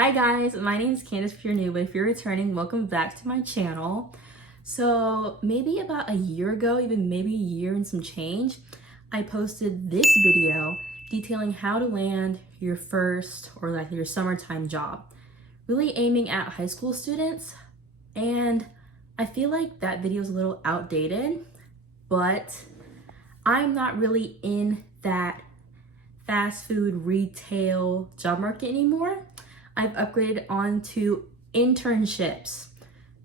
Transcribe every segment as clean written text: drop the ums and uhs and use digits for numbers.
Hi guys, my name is Candace. If you're new, but if you're returning, welcome back to my channel. So maybe about a year ago, even maybe a year and some change, I posted this video detailing how to land your first or like your summertime job, really aiming at high school students. And I feel like that video is a little outdated, but I'm not really in that fast food retail job market anymore. I've upgraded on to internships.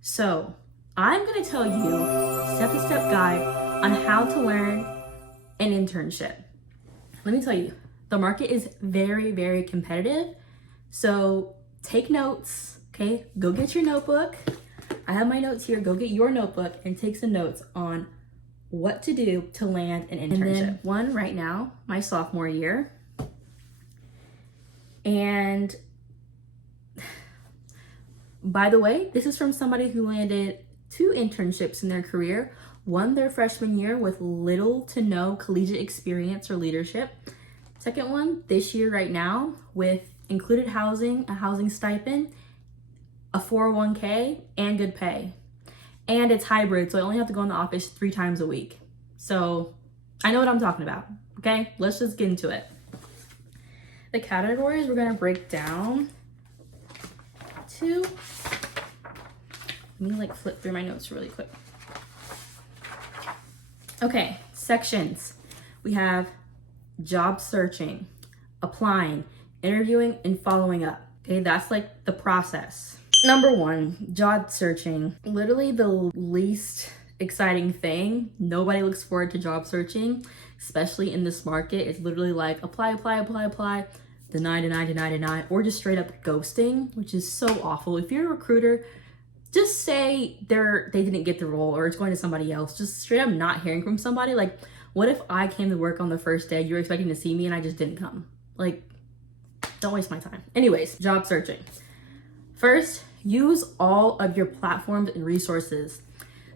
So I'm gonna tell you step-to-step guide on how to learn an internship. Let me tell you, the market is very, very competitive. So take notes, okay? Go get your notebook. I have my notes here. Go get your notebook and take some notes on what to do to land an internship. And then one right now, my sophomore year. And by the way, this is from somebody who landed 2 internships in their career. One their freshman year with little to no collegiate experience or leadership. Second one this year right now with included housing, a housing stipend, a 401k, and good pay. And it's hybrid, so I only have to go in the office 3 times a week. So I know what I'm talking about, okay? Let's just get into it. The categories we're gonna break down to, let me flip through my notes really quick. Okay, sections. We have job searching, applying, interviewing, and following up. Okay, that's the process. Number 1, job searching. Literally the least exciting thing. Nobody looks forward to job searching, especially in this market. It's literally apply, deny, or just straight up ghosting, which is so awful. If you're a recruiter, just say they didn't get the role or it's going to somebody else. Just straight up not hearing from somebody. What if I came to work on the first day, you were expecting to see me and I just didn't come? Don't waste my time. Anyways, job searching. First, use all of your platforms and resources.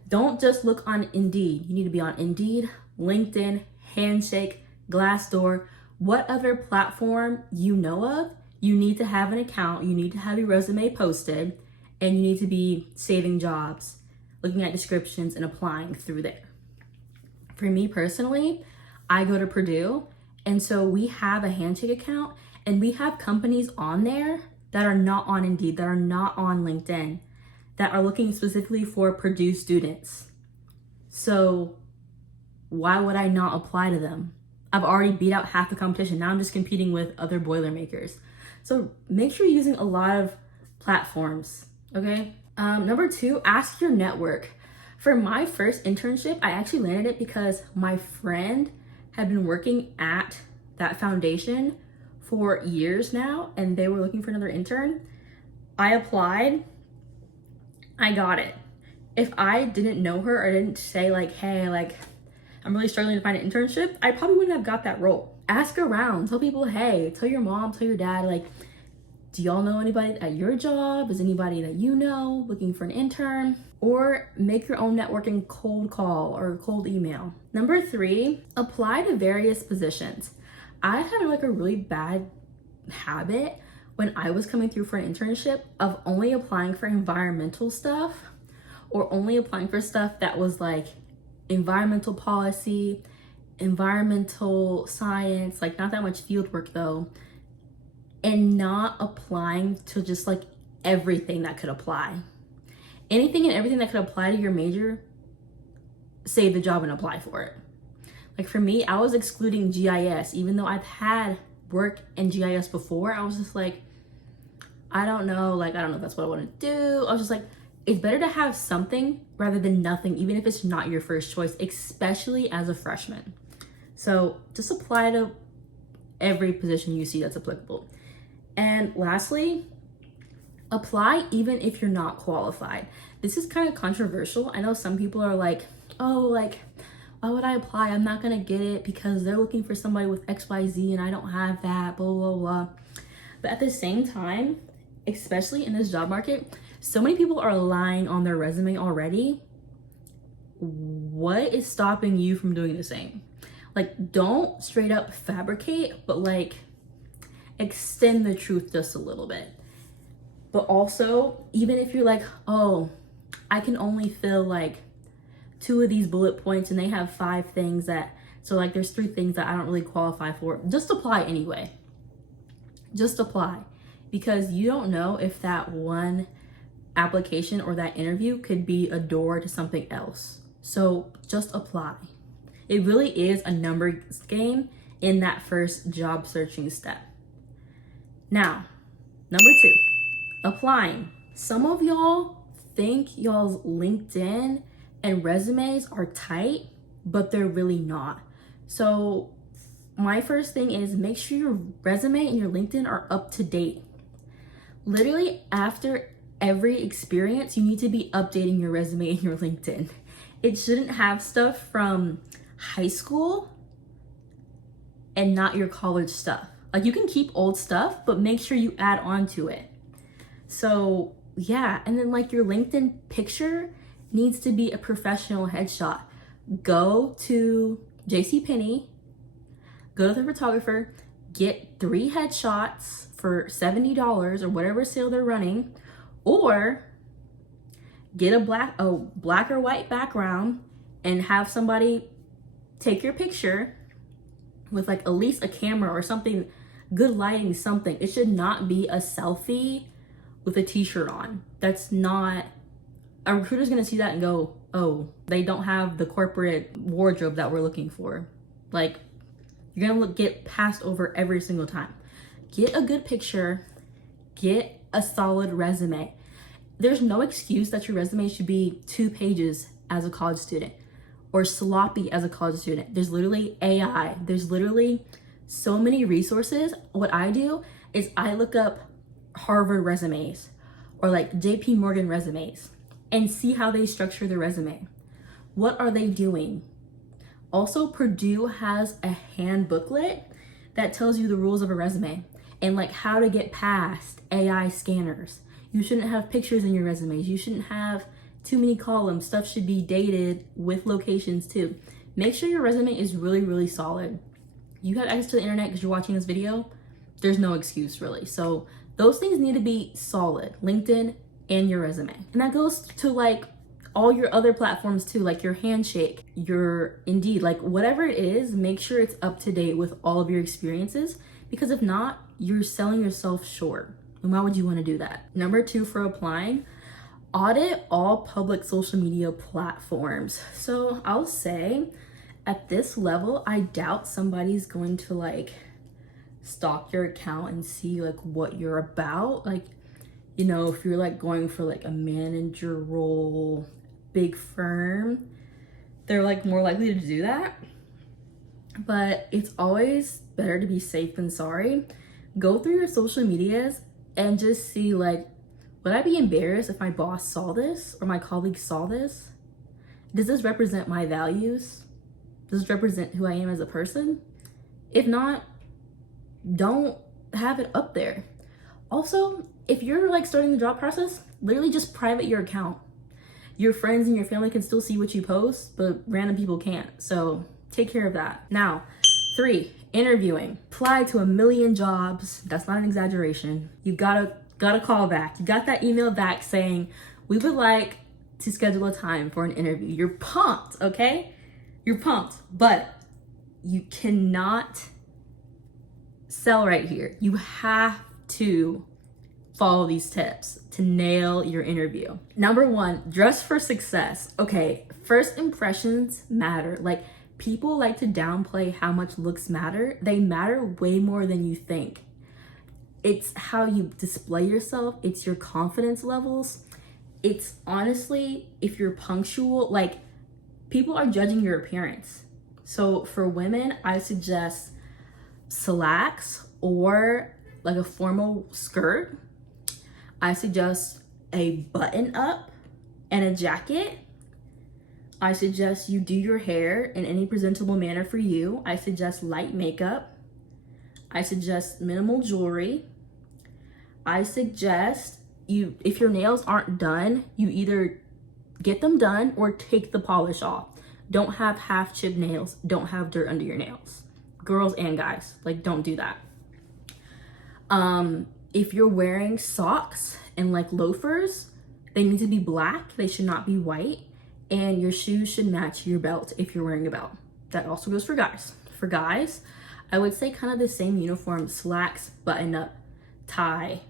Don't just look on Indeed. You need to be on Indeed, LinkedIn, Handshake, Glassdoor, whatever platform you know of. You need to have an account. You need to have your resume posted, and you need to be saving jobs, looking at descriptions and applying through there. For me personally, I go to Purdue, and so we have a Handshake account, and we have companies on there that are not on Indeed, that are not on LinkedIn, that are looking specifically for Purdue students. So why would I not apply to them? I've already beat out half the competition. Now I'm just competing with other Boilermakers. So make sure you're using a lot of platforms, okay? Number 2, ask your network. For my first internship, I actually landed it because my friend had been working at that foundation for years now, and they were looking for another intern. I applied, I got it. If I didn't know her or didn't say hey, I'm really struggling to find an internship, I probably wouldn't have got that role. Ask around, tell people, hey, tell your mom, tell your dad, do y'all know anybody at your job? Is anybody that you know looking for an intern? Or make your own networking cold call or cold email. Number 3, apply to various positions. I had a really bad habit when I was coming through for an internship of only applying for environmental stuff or only applying for stuff that was environmental policy, environmental science, not that much field work though, and not applying to just everything that could apply. Anything and everything that could apply to your major, save the job and apply for it. For me, I was excluding GIS, even though I've had work in GIS before. I was just I don't know, I don't know if that's what I want to do. I was just it's better to have something rather than nothing, even if it's not your first choice, especially as a freshman. So just apply to every position you see that's applicable. And lastly, apply even if you're not qualified. This is kind of controversial. I know some people are why would I apply? I'm not gonna get it because they're looking for somebody with XYZ and I don't have that, blah, blah, blah. But at the same time, especially in this job market, so many people are lying on their resume already. What is stopping you from doing the same? Don't straight up fabricate, but extend the truth just a little bit. But also, even if you're like, oh, I can only fill like 2 of these bullet points and they have 5 things that, so like there's 3 things that I don't really qualify for, just apply anyway. Just apply, because you don't know if that one application or that interview could be a door to something else. So just apply. It really is a numbers game in that first job searching step. Now, number 2, applying. Some of y'all think y'all's LinkedIn and resumes are tight, but they're really not. So my first thing is make sure your resume and your LinkedIn are up to date. Literally after every experience, you need to be updating your resume and your LinkedIn. It shouldn't have stuff from high school and not your college stuff. Like, you can keep old stuff, but make sure you add on to it. So yeah, and then like your LinkedIn picture needs to be a professional headshot. Go to JCPenney, go to the photographer, get 3 headshots for $70 or whatever sale they're running, or get a black or white background and have somebody take your picture with like at least a camera or something, good lighting, something. It should not be a selfie with a t-shirt on. That's not, a recruiter's gonna see that and go, oh, they don't have the corporate wardrobe that we're looking for. Like, you're gonna get passed over every single time. Get a good picture, get a solid resume. There's no excuse that your resume should be 2 pages as a college student or sloppy as a college student. There's literally AI. There's literally so many resources. What I do is I look up Harvard resumes or like JP Morgan resumes and see how they structure their resume. What are they doing? Also, Purdue has a hand booklet that tells you the rules of a resume and like how to get past AI scanners. You shouldn't have pictures in your resumes. You shouldn't have too many columns. Stuff should be dated with locations too. Make sure your resume is really, really solid. You have access to the internet because you're watching this video. There's no excuse really. So those things need to be solid, LinkedIn and your resume. And that goes to like all your other platforms too, like your Handshake, your Indeed, like whatever it is, make sure it's up to date with all of your experiences, because if not, you're selling yourself short. And why would you want to do that? Number 2 for applying, audit all public social media platforms. So I'll say at this level, I doubt somebody's going to like stalk your account and see like what you're about. Like, you know, if you're like going for like a manager role, big firm, they're like more likely to do that. But it's always better to be safe than sorry. Go through your social medias and just see like, would I be embarrassed if my boss saw this or my colleagues saw this? Does this represent my values? Does this represent who I am as a person? If not, don't have it up there. Also, if you're like starting the job process, literally just private your account. Your friends and your family can still see what you post, but random people can't. So take care of that. Now, 3, interviewing. Apply to 1 million jobs. That's not an exaggeration. You got a call back. You got that email back saying, we would like to schedule a time for an interview. You're pumped, okay? You're pumped, but you cannot sell right here. You have to follow these tips to nail your interview. Number 1, dress for success. Okay, first impressions matter. Like, people like to downplay how much looks matter. They matter way more than you think. It's how you display yourself. It's your confidence levels. It's honestly, if you're punctual, like, people are judging your appearance. So for women, I suggest slacks or like a formal skirt. I suggest a button up and a jacket. I suggest you do your hair in any presentable manner for you. I suggest light makeup. I suggest minimal jewelry. I suggest you, if your nails aren't done, you either get them done or take the polish off. Don't have half chipped nails. Don't have dirt under your nails. Girls and guys, like, don't do that. If you're wearing socks and like loafers, they need to be black. They should not be white. And your shoes should match your belt if you're wearing a belt. That also goes for guys. For guys, I would say kind of the same uniform: slacks, button up, tie,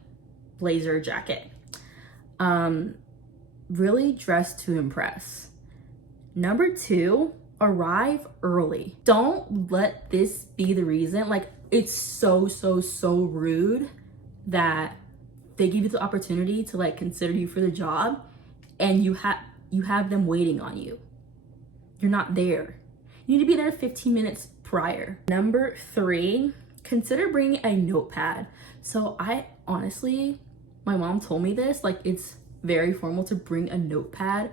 blazer, jacket. Really dress to impress. Number 2, arrive early. Don't let this be the reason. Like, it's so rude that they give you the opportunity to like consider you for the job and you have them waiting on you. You're not there. You need to be there 15 minutes prior. Number 3, consider bringing a notepad. So I honestly, my mom told me this, like it's very formal to bring a notepad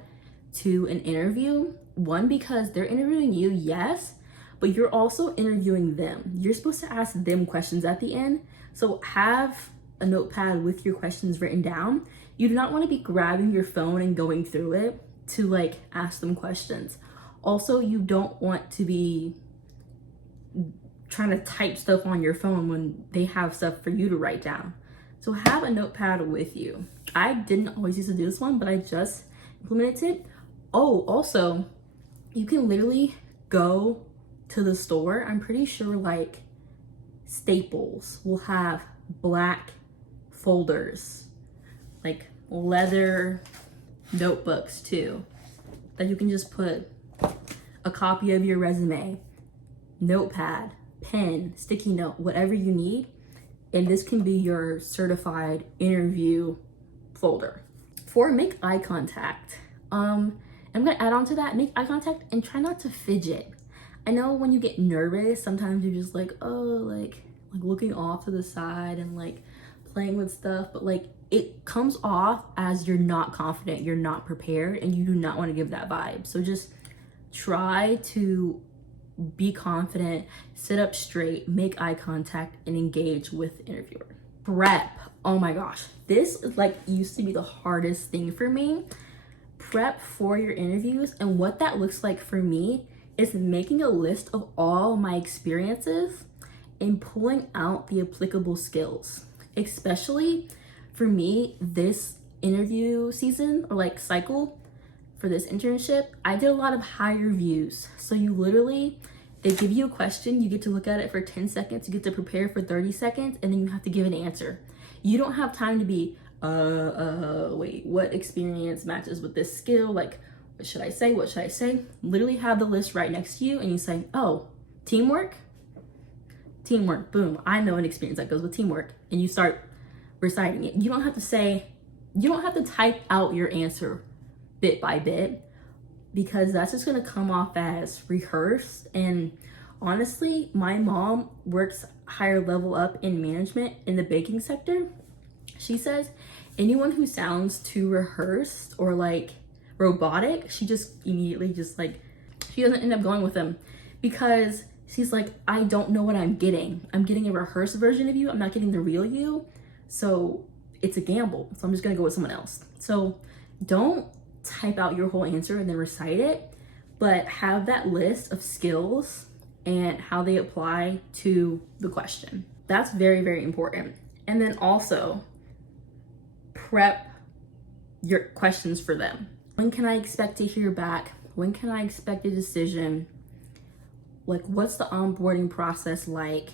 to an interview. One, because they're interviewing you, yes, but you're also interviewing them. You're supposed to ask them questions at the end. So have a notepad with your questions written down. You do not want to be grabbing your phone and going through it to like ask them questions. Also, you don't want to be trying to type stuff on your phone when they have stuff for you to write down. So have a notepad with you. I didn't always used to do this one, but I just implemented it. Oh, also, you can literally go to the store. I'm pretty sure like Staples will have black folders, like leather notebooks too, that you can just put a copy of your resume, notepad, pen, sticky note, whatever you need. And this can be your certified interview folder. 4, make eye contact. I'm gonna add on to that, make eye contact and try not to fidget. I know when you get nervous, sometimes you're just like, oh, like looking off to the side and like playing with stuff, but like it comes off as you're not confident, you're not prepared, and you do not want to give that vibe. So just try to be confident, sit up straight, make eye contact, and engage with the interviewer. Prep. Oh my gosh, this is like used to be the hardest thing for me. Prep for your interviews, and what that looks like for me is making a list of all my experiences and pulling out the applicable skills. Especially for me, this interview season or like cycle for this internship, I did a lot of higher views. So you literally, they give you a question, you get to look at it for 10 seconds, you get to prepare for 30 seconds, and then you have to give an answer. You don't have time to be, wait, what experience matches with this skill? Like, what should I say? What should I say? Literally have the list right next to you and you say, oh, teamwork? Teamwork, boom. I know an experience that goes with teamwork. And you start reciting it. You don't have to say, you don't have to type out your answer bit by bit, because that's just gonna come off as rehearsed. And honestly, my mom works higher level up in management in the baking sector. She says anyone who sounds too rehearsed or like robotic, she just immediately just like, she doesn't end up going with them, because she's like, I don't know what I'm getting. I'm getting a rehearsed version of you. I'm not getting the real you. So it's a gamble. So I'm just gonna go with someone else. So don't type out your whole answer and then recite it, but have that list of skills and how they apply to the question. That's very, very important. And then also prep your questions for them. When can I expect to hear back? When can I expect a decision? Like, what's the onboarding process like?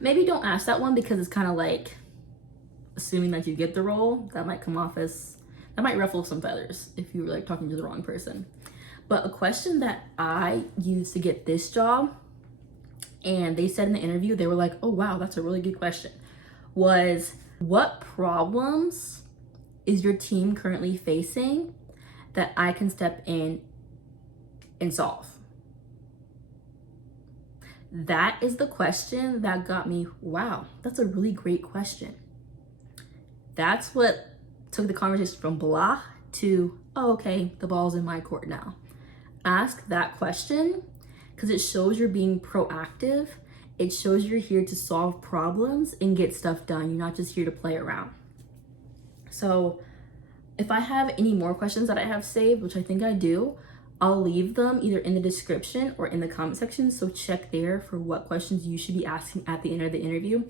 Maybe don't ask that one, because it's kind of like assuming that you get the role. That might come off as, that might ruffle some feathers if you were like talking to the wrong person. But a question that I used to get this job, and they said in the interview, they were like, oh wow, that's a really good question, was what problems is your team currently facing that I can step in and solve? That is the question that got me, wow, that's a really great question. That's what took the conversation from blah to, oh, okay, the ball's in my court now. Ask that question, because it shows you're being proactive. It shows you're here to solve problems and get stuff done. You're not just here to play around. So if I have any more questions that I have saved, which I think I do, I'll leave them either in the description or in the comment section. So check there for what questions you should be asking at the end of the interview.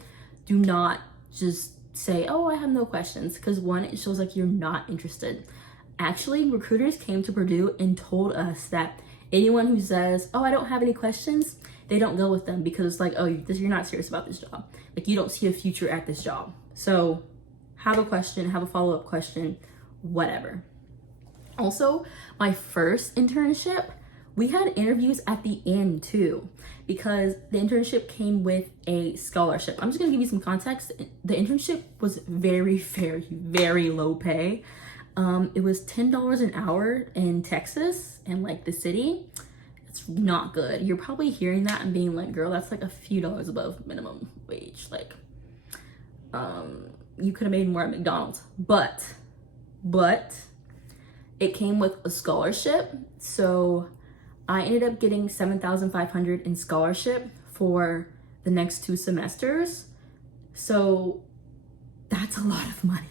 Do not just say, oh, I have no questions, because one, it shows like you're not interested. Actually, recruiters came to Purdue and told us that anyone who says, oh, I don't have any questions, they don't go with them, because it's like, oh, you're not serious about this job. Like, you don't see a future at this job. So have a question, have a follow-up question, whatever. Also, my first internship, we had interviews at the end too, because the internship came with a scholarship. I'm just gonna give you some context. The internship was very, very, very low pay. It was $10 an hour in Texas and like the city. It's not good. You're probably hearing that and being like, girl, that's like a few dollars above minimum wage. Like, you could have made more at McDonald's, but it came with a scholarship. So I ended up getting $7,500 in scholarship for the next 2 semesters. So that's a lot of money.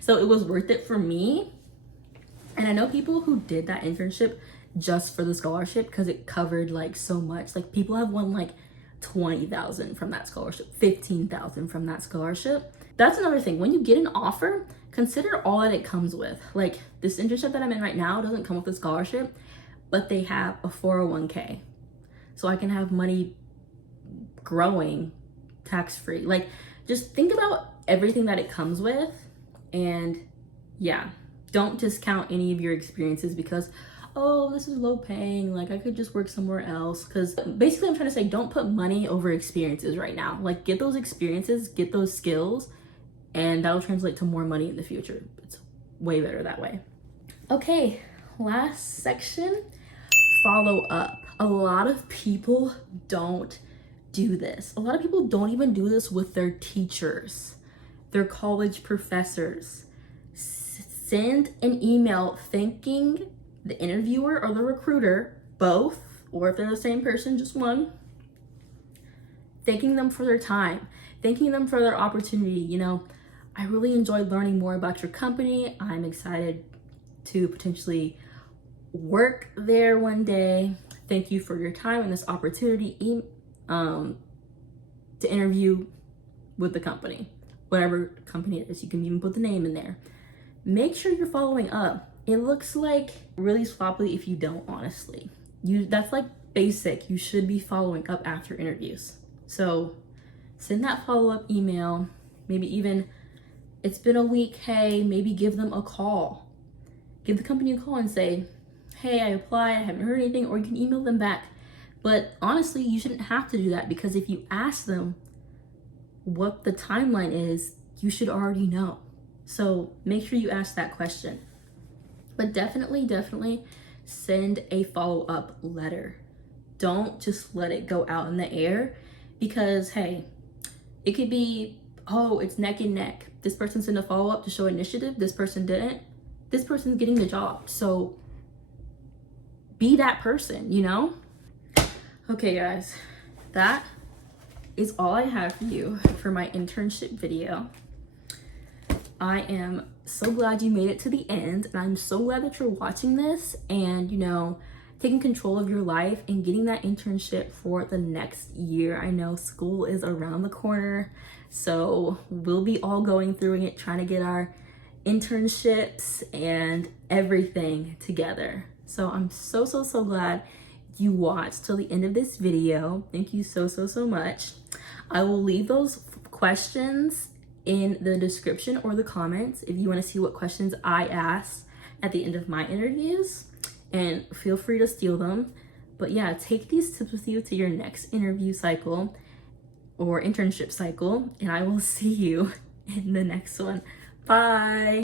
So it was worth it for me. And I know people who did that internship just for the scholarship, because it covered like so much. Like, people have won like $20,000 from that scholarship, $15,000 from that scholarship. That's another thing. When you get an offer, consider all that it comes with. Like, this internship that I'm in right now doesn't come with a scholarship, but they have a 401k. So I can have money growing tax-free. Like, just think about everything that it comes with. And yeah, don't discount any of your experiences because, oh, this is low paying, like I could just work somewhere else. Because basically I'm trying to say, don't put money over experiences right now. Like, get those experiences, get those skills, and that'll translate to more money in the future. It's way better that way. Okay, last section, follow up. A lot of people don't do this. A lot of people don't even do this with their teachers, their college professors. Send an email thanking the interviewer or the recruiter, both, or if they're the same person, just one, thanking them for their time, thanking them for their opportunity. You know, I really enjoyed learning more about your company. I'm excited to potentially work there one day. Thank you for your time and this opportunity to interview with the company, whatever company it is. You can even put the name in there. Make sure you're following up. It looks like really sloppy if you don't, honestly. That's like basic. You should be following up after interviews. So send that follow-up email. Maybe even, it's been a week, hey, maybe give them a call. Give the company a call and say, hey, I applied, I haven't heard anything, or you can email them back. But honestly, you shouldn't have to do that, because if you ask them what the timeline is, you should already know. So make sure you ask that question. But definitely send a follow-up letter. Don't just let it go out in the air, because hey, it could be, oh, it's neck and neck. This person sent a follow-up to show initiative, this person didn't. This person's getting the job. So be that person, you know? Okay guys, that is all I have for you for my internship video. I am so glad you made it to the end, and I'm so glad that you're watching this and, you know, taking control of your life and getting that internship for the next year. I know school is around the corner, so we'll be all going through it, trying to get our internships and everything together. So I'm so glad you watched till the end of this video. Thank you so much. I will leave those questions in the description or the comments if you want to see what questions I ask at the end of my interviews, and feel free to steal them. But yeah, take these tips with you to your next interview cycle or internship cycle, and I will see you in the next one. Bye.